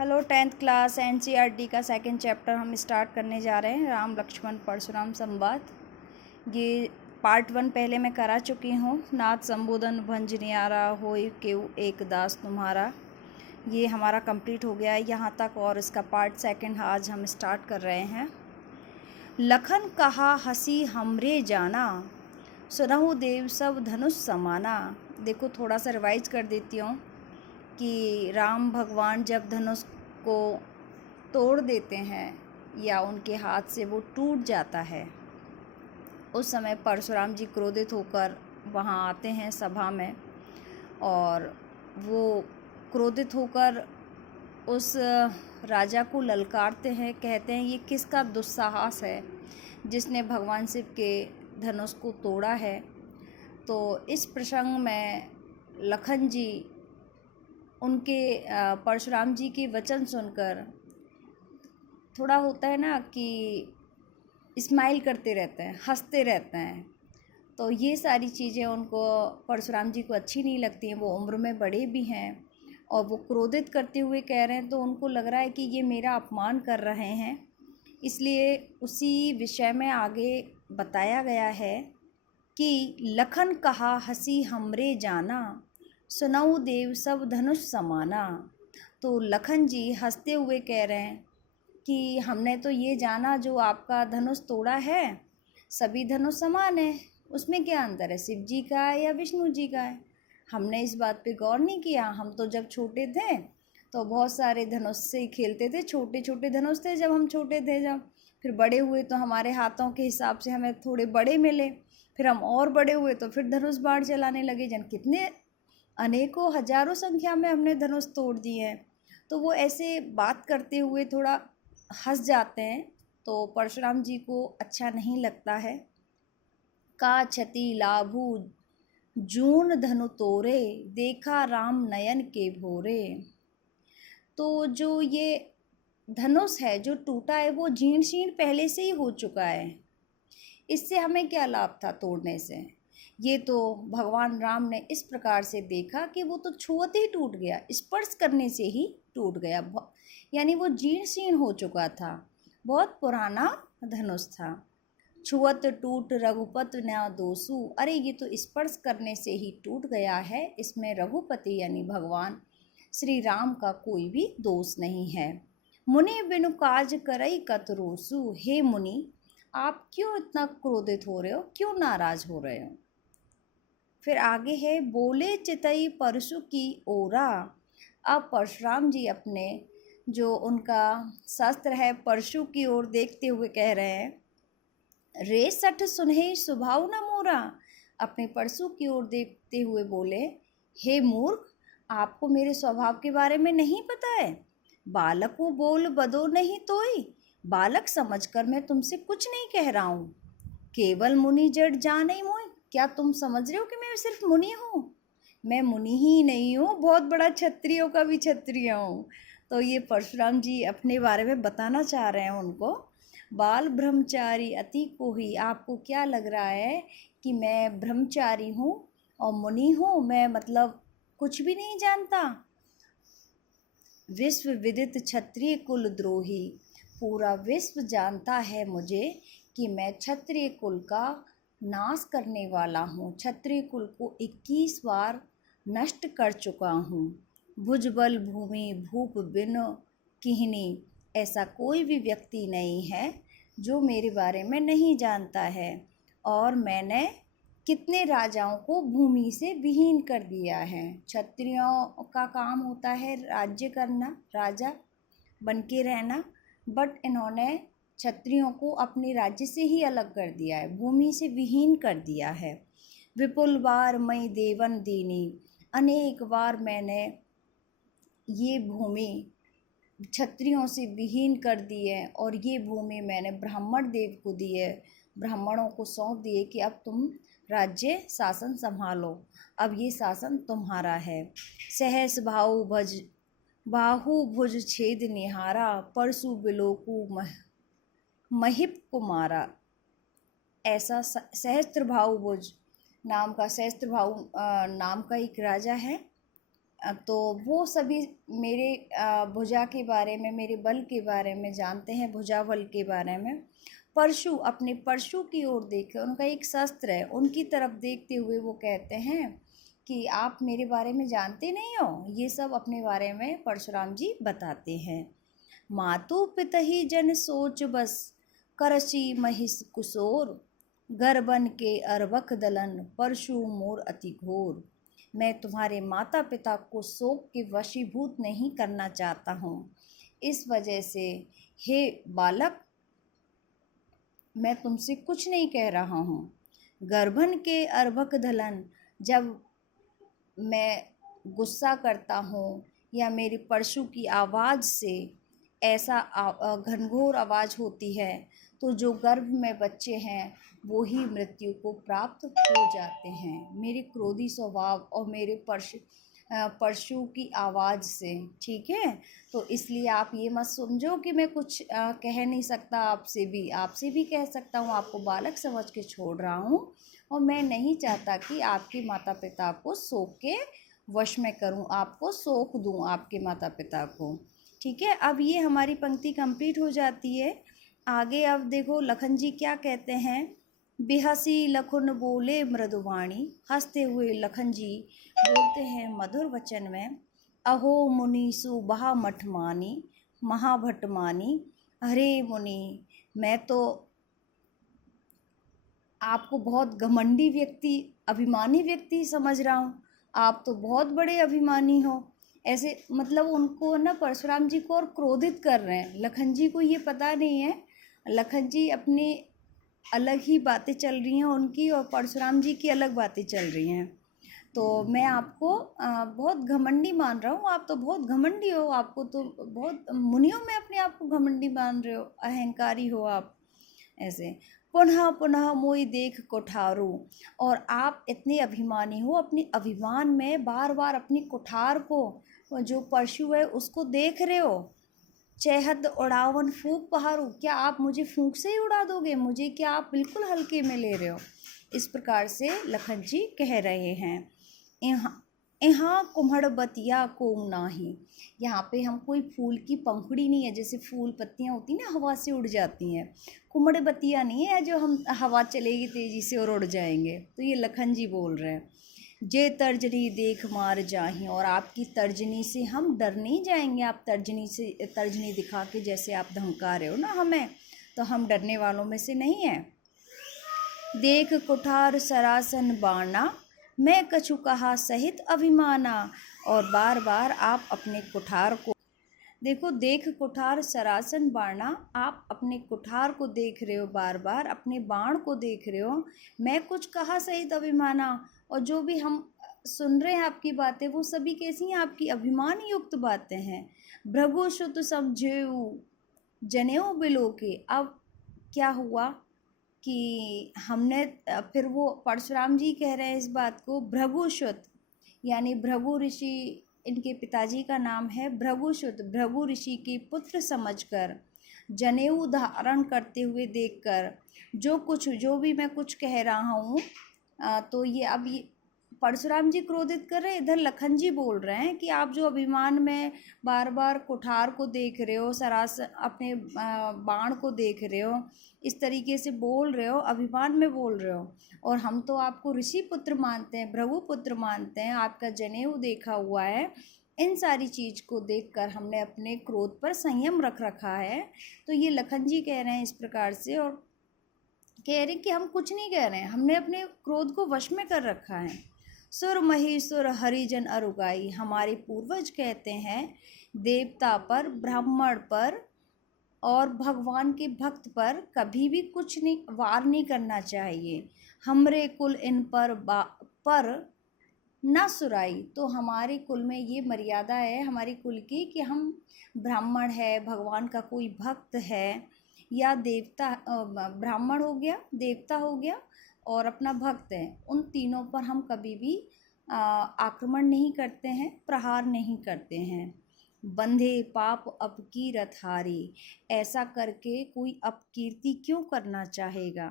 Hello 10th class NCERT का second chapter हम start करने जा रहे हैं। राम लक्ष्मण परशुराम संवाद। ये पार्ट 1 पहले मैं करा चुकी हूँ। नाथ संबोधन भंज नियारा होय केउ एक दास तुम्हारा, ये हमारा कंप्लीट हो गया है यहाँ तक, और इसका पार्ट 2 आज हम स्टार्ट कर रहे हैं। लखन कहा हंसी हमरे जाना, सुनहु देव सब धनुष समाना। देखो थोड़ा सा रिवाइज कर देती हूँ कि राम भगवान जब धनुष को तोड़ देते हैं या उनके हाथ से वो टूट जाता है, उस समय परशुराम जी क्रोधित होकर वहाँ आते हैं सभा में, और वो क्रोधित होकर उस राजा को ललकारते हैं। कहते हैं ये किसका दुस्साहस है जिसने भगवान शिव के धनुष को तोड़ा है। तो इस प्रसंग में लखन जी उनके परशुराम जी के वचन सुनकर थोड़ा होता है ना कि स्माइल करते रहते हैं, हंसते रहते हैं। तो ये सारी चीज़ें उनको परशुराम जी को अच्छी नहीं लगती हैं। वो उम्र में बड़े भी हैं और वो क्रोधित करते हुए कह रहे हैं, तो उनको लग रहा है कि ये मेरा अपमान कर रहे हैं। इसलिए उसी विषय में आगे बताया गया है कि लखन कहा हंसी हमरे जाना, सुनऊ देव सब धनुष समाना। तो लखन जी हंसते हुए कह रहे हैं कि हमने तो ये जाना जो आपका धनुष तोड़ा है, सभी धनुष समान है, उसमें क्या अंतर है, शिव जी का है या विष्णु जी का है। हमने इस बात पे गौर नहीं किया। हम तो जब छोटे थे तो बहुत सारे धनुष से ही खेलते थे। छोटे छोटे धनुष थे जब हम छोटे थे, जब फिर बड़े हुए तो हमारे हाथों के हिसाब से हमें थोड़े बड़े मिले, फिर हम और बड़े हुए तो फिर धनुष बाण चलाने लगे। जन कितने अनेकों हजारों संख्या में हमने धनुष तोड़ दिए हैं। तो वो ऐसे बात करते हुए थोड़ा हंस जाते हैं, तो परशुराम जी को अच्छा नहीं लगता है। का क्षति लाभू जून धनु तोरे, देखा राम नयन के भोरे। तो जो ये धनुष है जो टूटा है वो जीर्ण शीर्ण पहले से ही हो चुका है। इससे हमें क्या लाभ था तोड़ने से। ये तो भगवान राम ने इस प्रकार से देखा कि वो तो छुअते ही टूट गया, स्पर्श करने से ही टूट गया, यानी वो जीर्ण शीर्ण हो चुका था, बहुत पुराना धनुष था। छुअत टूट रघुपत न दोषु, अरे ये तो स्पर्श करने से ही टूट गया है, इसमें रघुपति यानी भगवान श्री राम का कोई भी दोष नहीं है। मुनि बिनु काज करई कतरोसु, हे मुनि आप क्यों इतना क्रोधित हो रहे हो, क्यों नाराज हो रहे हो। फिर आगे है बोले चितई परशु की ओरा। अब परशुराम जी अपने जो उनका शस्त्र है परशु की ओर देखते हुए कह रहे हैं, रे सठ सुनहि सुभाव न मोरा। अपने परशु की ओर देखते हुए बोले, हे मूर्ख आपको मेरे स्वभाव के बारे में नहीं पता है। बालक को बोल बदो नहीं तोई, बालक समझकर मैं तुमसे कुछ नहीं कह रहा हूँ। केवल मुनि जड़ जाने मोय, क्या तुम समझ रहे हो कि मैं सिर्फ मुनि हूँ। मैं मुनि ही नहीं हूँ, बहुत बड़ा क्षत्रियों का भी क्षत्रिय हूँ। तो ये परशुराम जी अपने बारे में बताना चाह रहे हैं उनको। बाल ब्रह्मचारी अति को ही, आपको क्या लग रहा है कि मैं ब्रह्मचारी हूँ और मुनि हूँ, मैं मतलब कुछ भी नहीं जानता। विश्व विदित क्षत्रिय कुल द्रोही, पूरा विश्व जानता है मुझे कि मैं क्षत्रिय कुल का नाश करने वाला हूँ। क्षत्रिय कुल को 21 बार नष्ट कर चुका हूँ। भुजबल भूमि भूप बिन किहनी, ऐसा कोई भी व्यक्ति नहीं है जो मेरे बारे में नहीं जानता है। और मैंने कितने राजाओं को भूमि से विहीन कर दिया है। क्षत्रियों का काम होता है राज्य करना, राजा बन के रहना, बट इन्होंने क्षत्रियों को अपने राज्य से ही अलग कर दिया है, भूमि से विहीन कर दिया है। विपुल बार मई देवन दीनी, अनेक बार मैंने ये भूमि क्षत्रियों से विहीन कर दी है, और ये भूमि मैंने ब्राह्मण देव को दी है, ब्राह्मणों को सौंप दिए कि अब तुम राज्य शासन संभालो, अब ये शासन तुम्हारा है। सहस भाव भज बाहु भुज छेद निहारा, परशु बिलोकु महिप कुमारा। ऐसा सहस्त्र भाव भुज नाम का, सहस्त्र भाव नाम का एक राजा है, तो वो सभी मेरे भुजा के बारे में, मेरे बल के बारे में जानते हैं, भुजा बल के बारे में। परशु, अपने परशु की ओर देख, उनका एक शस्त्र है, उनकी तरफ देखते हुए वो कहते हैं कि आप मेरे बारे में जानते नहीं हो। ये सब अपने बारे में परशुराम जी बताते हैं। मातु पितहि जन सोच बस, करसी महिष कुशोर, गर्बन के अर्वक दलन, परशु मोर अति घोर। मैं तुम्हारे माता पिता को शोक के वशीभूत नहीं करना चाहता हूँ। इस वजह से हे बालक, मैं तुमसे कुछ नहीं कह रहा हूँ। गर्भन के अर्भक दलन, जब मैं गुस्सा करता हूँ या मेरी परशु की आवाज़ से ऐसा घनघोर आवाज़ होती है, तो जो गर्भ में बच्चे हैं वो ही मृत्यु को प्राप्त हो जाते हैं, मेरे क्रोधी स्वभाव और मेरे परशु की आवाज़ से। ठीक है, तो इसलिए आप ये मत समझो कि मैं कुछ कह नहीं सकता, आपसे भी कह सकता हूँ, आपको बालक समझ के छोड़ रहा हूँ। और मैं नहीं चाहता कि आपके माता पिता को शोक के वश में करूँ, आपको शोक दूँ आपके माता पिता को। ठीक है, अब ये हमारी पंक्ति कंप्लीट हो जाती है। आगे अब देखो लखन जी क्या कहते हैं। बेहसी लखुन बोले मृदुवाणी, हंसते हुए लखन जी बोलते हैं मधुर वचन में। अहो मुनीसु बहा मठमानी, महाभटमानी, अरे मुनि, मैं तो आपको बहुत घमंडी व्यक्ति, अभिमानी व्यक्ति समझ रहा हूँ, आप तो बहुत बड़े अभिमानी हो। ऐसे मतलब उनको ना परशुराम जी को और क्रोधित कर रहे हैं। लखन जी को ये पता नहीं है, लखन जी अपनी अलग ही बातें चल रही हैं उनकी, और परशुराम जी की अलग बातें चल रही हैं। तो मैं आपको बहुत घमंडी मान रहा हूँ, आप तो बहुत घमंडी हो, आपको तो बहुत मुनियों में अपने आप को घमंडी मान रहे हो, अहंकारी हो आप। ऐसे पुनः पुनः मोई देख कुठारू, और आप इतने अभिमानी हो, अपने अभिमान में बार बार अपनी कुठार को, जो परशु है उसको देख रहे हो। चेहद उड़ावन फूक पहाड़ू, क्या आप मुझे फूंक से ही उड़ा दोगे, मुझे क्या आप बिल्कुल हल्के में ले रहे हो। इस प्रकार से लखन जी कह रहे हैं। यहाँ यहाँ कुम्हड़ बतिया कोम नाही, यहाँ पे हम कोई फूल की पंखुड़ी नहीं है, जैसे फूल पत्तियाँ होती ना हवा से उड़ जाती हैं, कुम्हड़ बतिया नहीं है जो हम हवा चलेगी तेजी से और उड़ जाएंगे। तो ये लखन जी बोल रहे हैं। जे तर्जनी देख मार जाही, और आपकी तर्जनी से हम डर नहीं जाएंगे। आप तर्जनी दिखा के जैसे आप धमका रहे हो ना हमें, तो हम डरने वालों में से नहीं हैं। देख कुठार सरासन बाणा, मैं कछु कहा सहित अभिमाना, और बार बार आप अपने कुठार को देखो। देख कुठार सरासन बाणा, आप अपने कुठार को देख रहे हो, बार बार अपने बाण को देख रहे हो। मैं कुछ कहा सहित अभिमाना, और जो भी हम सुन रहे हैं आपकी बातें, वो सभी कैसी हैं, आपकी अभिमान युक्त बातें हैं। भृगु सुत समझेऊ जनेऊ बिलो के, अब क्या हुआ कि हमने फिर वो परशुराम जी कह रहे हैं इस बात को। भृगुसुत यानी भृगु ऋषि, इनके पिताजी का नाम है भृगुसुत, भृगु ऋषि के पुत्र समझकर, जनेऊ धारण करते हुए देखकर, जो भी मैं कुछ कह रहा हूँ, तो ये अब ये परशुराम जी क्रोधित कर रहे हैं। इधर लखन जी बोल रहे हैं कि आप जो अभिमान में बार बार कुठार को देख रहे हो, सरास अपने बाण को देख रहे हो, इस तरीके से बोल रहे हो, अभिमान में बोल रहे हो, और हम तो आपको ऋषि पुत्र मानते हैं, भृगु पुत्र मानते हैं, आपका जनेऊ देखा हुआ है। इन सारी चीज़ को देखकर हमने अपने क्रोध पर संयम रख रखा है। तो ये लखन जी कह रहे हैं इस प्रकार से, और कह रहे हैं कि हम कुछ नहीं कह रहे हैं, हमने अपने क्रोध को वश में कर रखा है। सुर महेश्वर हरिजन अरुगाई, हमारे पूर्वज कहते हैं देवता पर, ब्राह्मण पर और भगवान के भक्त पर कभी भी कुछ नहीं वार नहीं करना चाहिए। हमरे कुल इन पर न सुराई, तो हमारे कुल में ये मर्यादा है हमारे कुल की कि हम ब्राह्मण है, भगवान का कोई भक्त है, या देवता, ब्राह्मण हो गया, देवता हो गया और अपना भक्त है, उन तीनों पर हम कभी भी आक्रमण नहीं करते हैं, प्रहार नहीं करते हैं। बंधे पाप अपकीरत हारी, ऐसा करके कोई अपकीर्ति क्यों करना चाहेगा।